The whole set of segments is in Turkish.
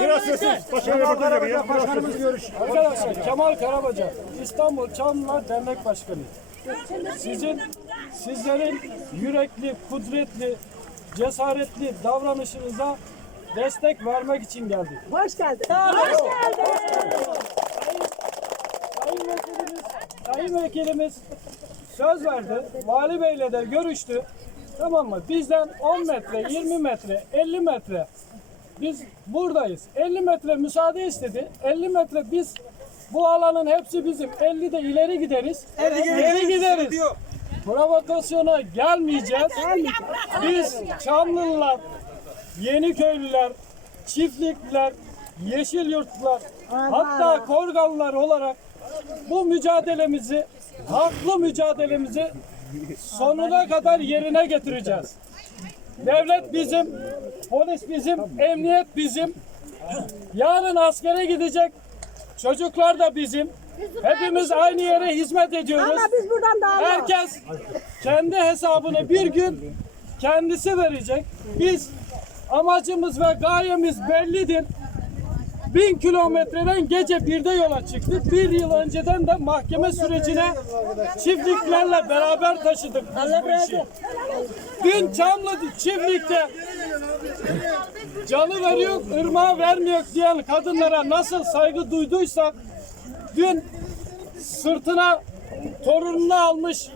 Biraz sessiz. Başkanım yapalım ya. Başkanımız görüş. Arkadaşlar Kemal Karabaca, İstanbul Çamlılar Dernek Başkanı. Sizin, sizlerin yürekli, kudretli, cesaretli davranışınıza destek vermek için geldik. Hoş geldin. Sayın Vekilimiz, Sayın Vekilimiz söz verdi. Vali Bey'le de görüştü. Tamam mı? Bizden 10 metre, 20 metre, 50 metre biz buradayız. 50 metre müsaade istedi. 50 metre biz bu alanın hepsi bizim. 50 de ileri gideriz. Geri gideriz. Provokasyona gelmeyeceğiz. Biz Çamlılılar, Yeniköylüler, Çiftlikler, Yeşil Yurtlar, hatta Korgalılar olarak bu mücadelemizi, haklı mücadelemizi sonuna kadar yerine getireceğiz. Devlet bizim, polis bizim, emniyet bizim. Yarın askere gidecek çocuklar da bizim. Hepimiz aynı yere hizmet ediyoruz. Ama biz buradan dağılıyoruz. Herkes kendi hesabını bir gün kendisi verecek. Biz amacımız ve gayemiz bellidir. Bin kilometreden gece birde yola çıktık. Bir yıl önceden de mahkeme sürecine çiftliklerle beraber taşıdık bu işi. Dün Çamlı çiftlikte canı veriyor, ırmağı vermiyor diyen kadınlara nasıl saygı duyduysak dün sırtına torununu almış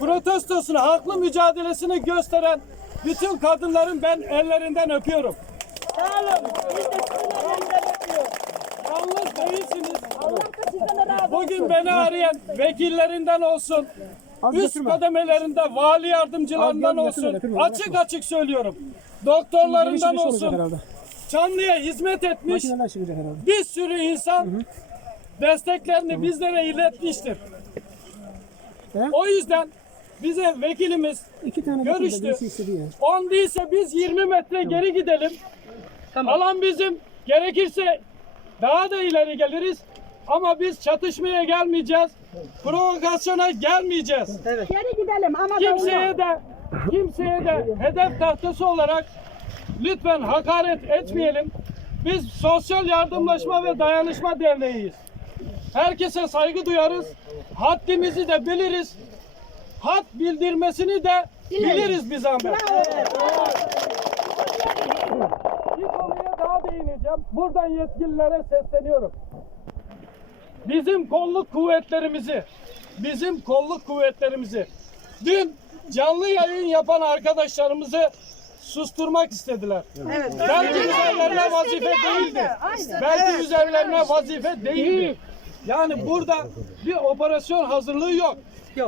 protestosunu, haklı mücadelesini gösteren bütün kadınların ben ellerinden öpüyorum. Sağ olun. Biz de sizin ellerinizden öpüyoruz. Yalnız değilsiniz. Allah da sizden razı olsun. Bugün beni arayan vekillerinden olsun, üst kademelerinde vali yardımcılarından olsun, açık açık söylüyorum. Doktorlarından olsun, Çamlı'ya hizmet etmiş bir sürü insan desteklerini bizlere iletmiştir. O yüzden bize vekilimiz görüştü. 10 değilse biz 20 metre geri gidelim. Alan bizim. Gerekirse daha da ileri geliriz. Ama biz çatışmaya gelmeyeceğiz. Provokasyona gelmeyeceğiz. Geri gidelim ama Kimseye de kimseye de hedef tahtası olarak lütfen hakaret etmeyelim. Biz sosyal yardımlaşma ve dayanışma derneğiyiz. Herkese saygı duyarız. Haddimizi de biliriz. Had bildirmesini de biliriz biz Ahmet. Bir daha değineceğim. Buradan yetkililere sesleniyorum. Bizim kolluk kuvvetlerimizi, bizim kolluk kuvvetlerimizi dün canlı yayın yapan arkadaşlarımızı susturmak istediler. Belki üzerlerine vazife değildi. Belki üzerlerine vazife değildi. Yani burada bir operasyon hazırlığı yok.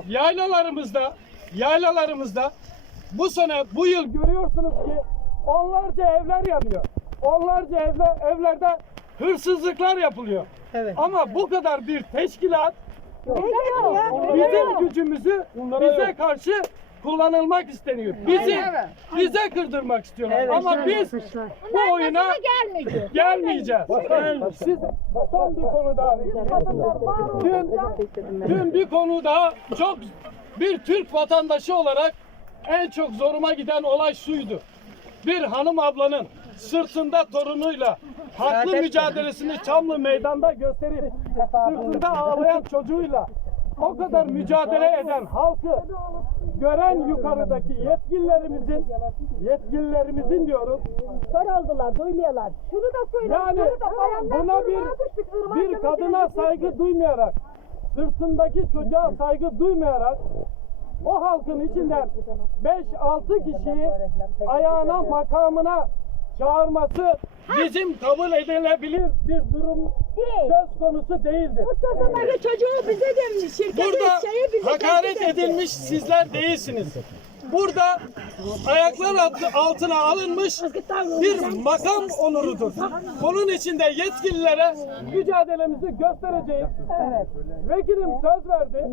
Yaylalarımızda, yaylalarımızda bu sene, bu yıl görüyorsunuz ki onlarca evler yanıyor. Onlarca evler, evlerde hırsızlıklar yapılıyor. Ama bu kadar bir teşkilat bizim gücümüzü bize karşı kullanılmak isteniyor. Bizi bize kırdırmak istiyorlar. Ama biz bu oyuna gelmeyeceğiz. Siz son bir konu daha. Dün, dün bir konu daha çok bir Türk vatandaşı olarak en çok zoruma giden olay şuydu. Bir hanım ablanın sırtında torunuyla haklı mücadelesini Çamlı meydanda gösterip sırtında ağlayan çocuğuyla o kadar mücadele eden halkı gören yukarıdaki yetkililerimizin yetkililerimizin diyorum Kör oldular, duymuyorlar. Şunu da söyle. yani da buna bir bir kadına saygı duymayarak sırtındaki çocuğa saygı duymayarak o halkın içinden 5-6 kişiyi ayağına makamına çağırması bizim kabul edilebilir bir durum Değil. söz konusu değildir. Sırtındaki çocuğu bize demiş. Şirketin Burada şeyi bize hakaret etti. edilmiş sizler değilsiniz. Burada ayaklar altı- altına alınmış bir makam onurudur. Bunun içinde yetkililere mücadelemizi göstereceğiz. Vekilim söz verdi.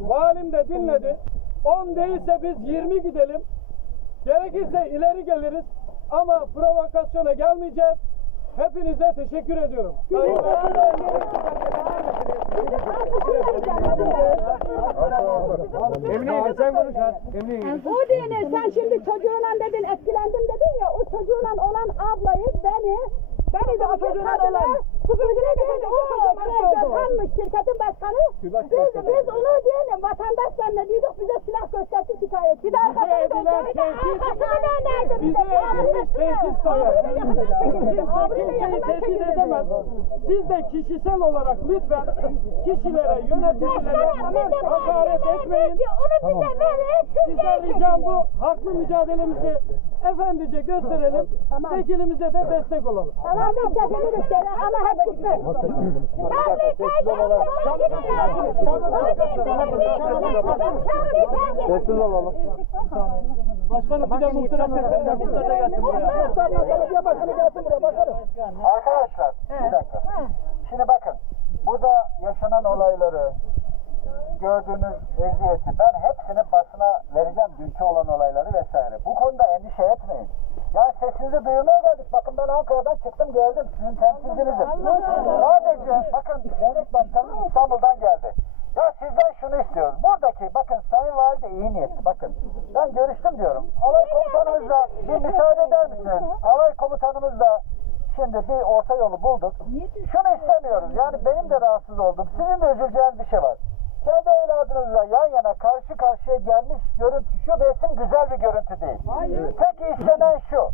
Valim de dinledi. 10 değilse biz 20 gidelim. Gerekirse ileri geliriz. Ama provokasyona gelmeyeceğiz. Hepinize teşekkür ediyorum. Emniye sen konuş ha. Emniye. O diyene sen şimdi çocuğuna dedin etkilendim dedin ya o çocuğun bu çocuğun adamı. Bugün ne dedi? O şey, Gökhan'mış şirketin başkanı. Biz, biz onu diyelim vatandaş zannediyorduk bize silah gösterdi şikayet. Bir de gösterdi. tehdit- Bize edilmiş tehdit sayar. Kimse kimseyi tehdit edemez. Siz de kişisel olarak lütfen kişilere, yöneticilere hakaret etmeyin. Sizden de ricam bu haklı mücadelemizi efendice gösterelim. Vekilimize de destek olalım. Tamam biz çekiliriz gene ama hep gitmez. Sessiz olalım. Başkanım bir de muhtıra seslerinden muhtıra da gelsin buraya. Belediye başkanı gelsin buraya bakalım. Arkadaşlar bir dakika. Şimdi bakın burada yaşanan olayları gördüğünüz eziyeti ben hepsini basına vereceğim dünkü olan olayları vesaire. Bu konuda endişe etmeyin. Ya sesinizi duyurmaya geldik. Bakın ben Ankara'dan çıktım geldim. Sizin temsilcinizim. Sadece bakın Zeynep Başkanım İstanbul'dan geldi. Ya sizden şunu istiyoruz. Buradaki bakın Sayın Valide iyi niyetli. Bakın ben görüştüm diyorum. Alay komutanımızla bir müsaade eder misiniz? Alay komutanımızla şimdi bir orta yolu bulduk. Şunu istemiyoruz. Yani benim de rahatsız oldum. Sizin de üzüleceğiniz bir şey var. Kendi evladınızla yan yana karşı karşıya gelmiş görüntü şu resim güzel bir görüntü değil. Tek istenen şu.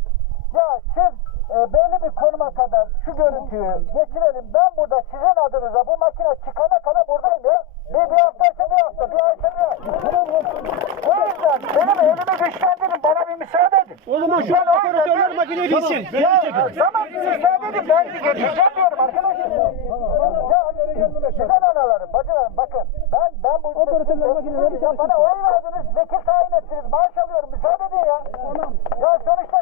Ya siz e, belli bir konuma kadar şu görüntüyü getirelim. Ben burada sizin adınıza bu makine çıkana kadar buradayım ya. Bir, bir hafta ise bir hafta, bir ay ise bir ay. O yüzden benim elimi güçlendirin, bana bir müsaade edin. O zaman şu yüzden- operatörler makineyi bilsin. Ya. Tamam müsaade edin ben bir getireceğim diyorum arkadaşlar. Ya sizden analarım, bacılarım bakın. Ben ben bu operatörler makineleri ya bana oy verdiniz, vekil tayin ettiniz, maaş alıyorum müsaade edin ya. Tamam. Ya sonuçta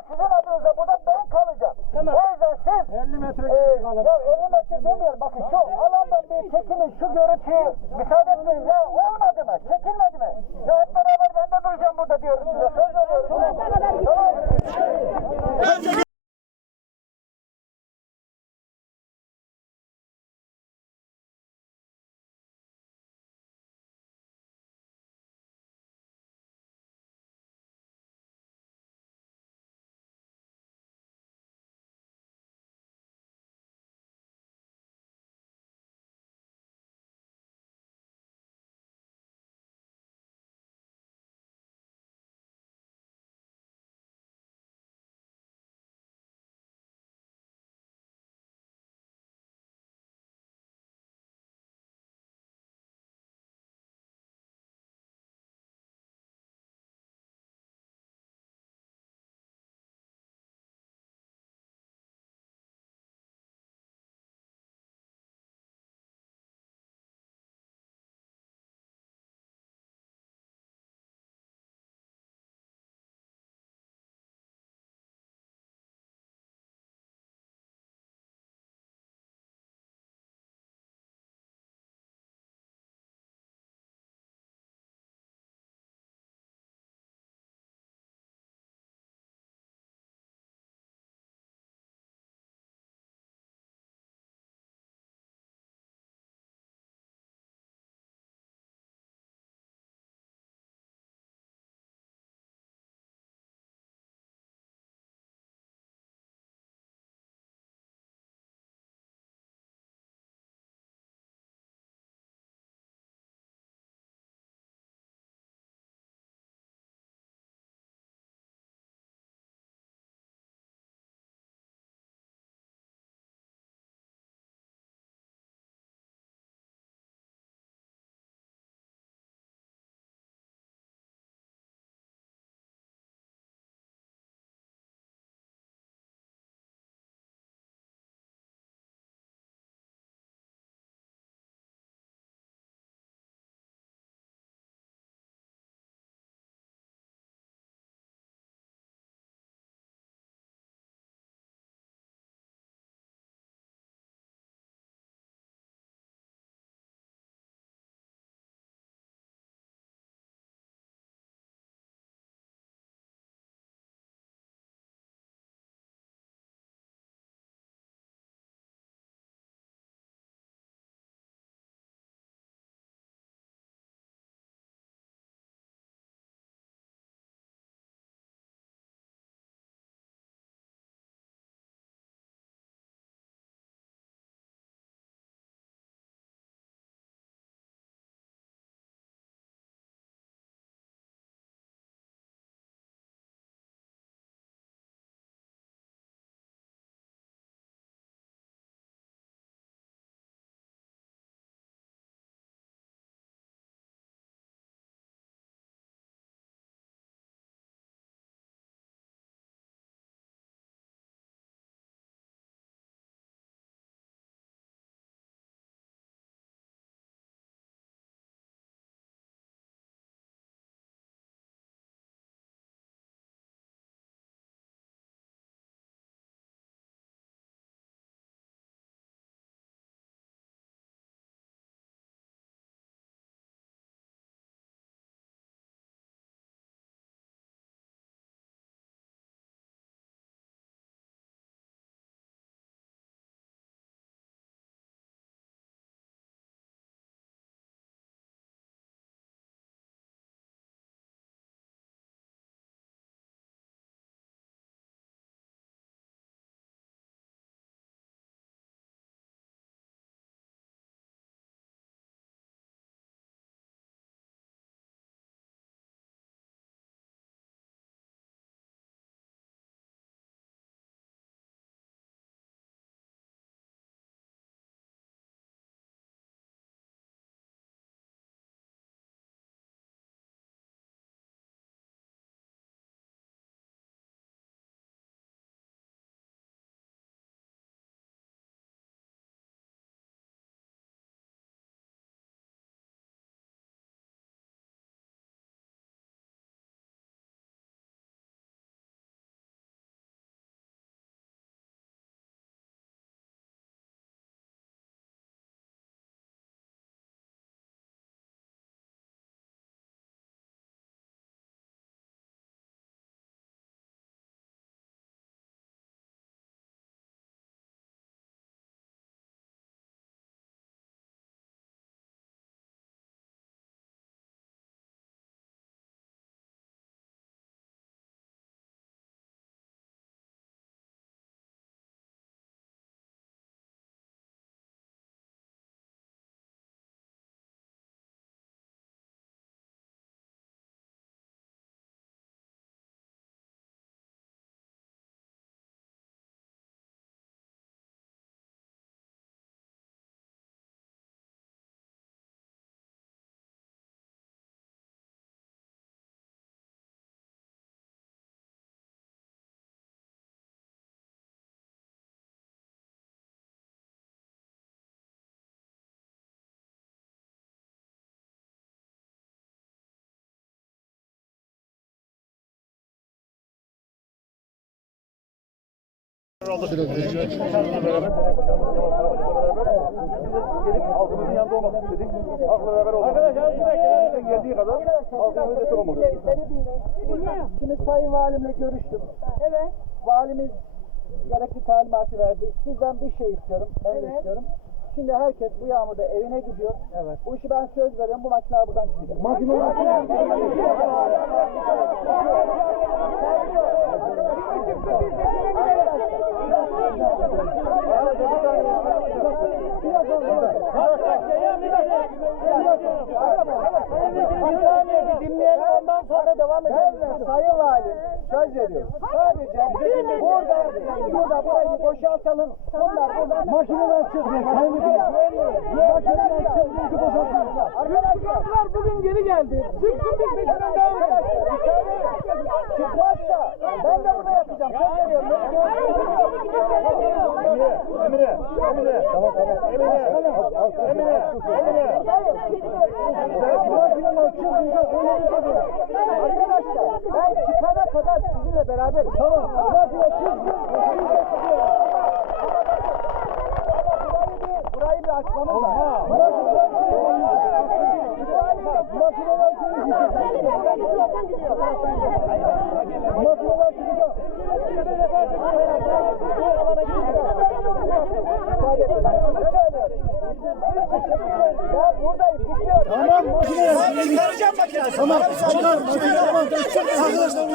Halkımızın yanında olmak istedik. Halkla. Şimdi Sayın Valimle görüştüm. Evet. Valimiz gerekli talimatı verdi. Sizden bir şey istiyorum. Ben de istiyorum. Şimdi herkes bu yağmurda evine gidiyor. Evet. Bu işi ben söz veriyorum. Bu makineler buradan çıkacak. Makineler Bir saniye bir dinleyelim ondan sonra devam edelim. Ben Sayın Valim söz veriyorum. Sadece burada, burada burayı boşaltalım. Bunlar buradan... Makineler çıkıyor. Sayın Makineler çıkıyor. Arkadaşlar bugün geri geldi. Çıksın biz peşinden devam edelim. Çıkmazsa ben de burada yapacağım. Söz veriyorum. Emine, Emine. Tamam tamam. Emine. Emine. Emine. Makineler çıkınca Arkadaşlar ben çıkana kadar sizinle beraberim. Tamam. Makine çıksın. biz de çıkıyoruz. Burayı bir, açmamız lazım. Makineler Makineler çıkacak. Ben buradayım, gidiyorum. Tamam, makineler. Çıkaracağım makineyi. Tamam, çıkar.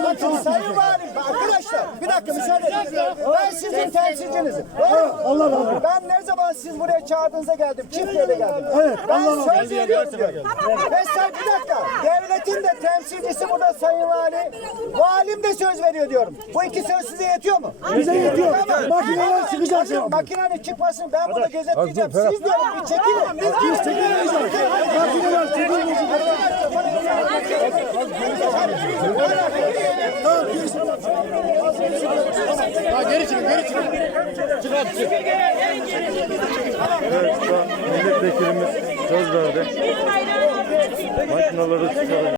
Bakın Sayın Valim, arkadaşlar bir dakika müsaade edin. Ben sizin temsilcinizim. Allah razı olsun. Ben ne zaman siz buraya çağırdığınızda geldim, çiftliğe de geldim. Evet, ben söz veriyorum diyorum. Ve sen bir dakika, devletin de temsilcisi burada Sayın Vali, valim de söz veriyor diyorum. Bu iki söz size yetiyor mu? Bize yetiyor. Makineler çıkacak. Bakın, makinenin çıkmasını ben burada gözetleyeceğim. Siz diyorum bir çekilin. Biz çekilmeyeceğiz. Makineler çekilmeyecek. Evet, şu an milletvekilimiz söz verdi. Makinaları çıkaracak.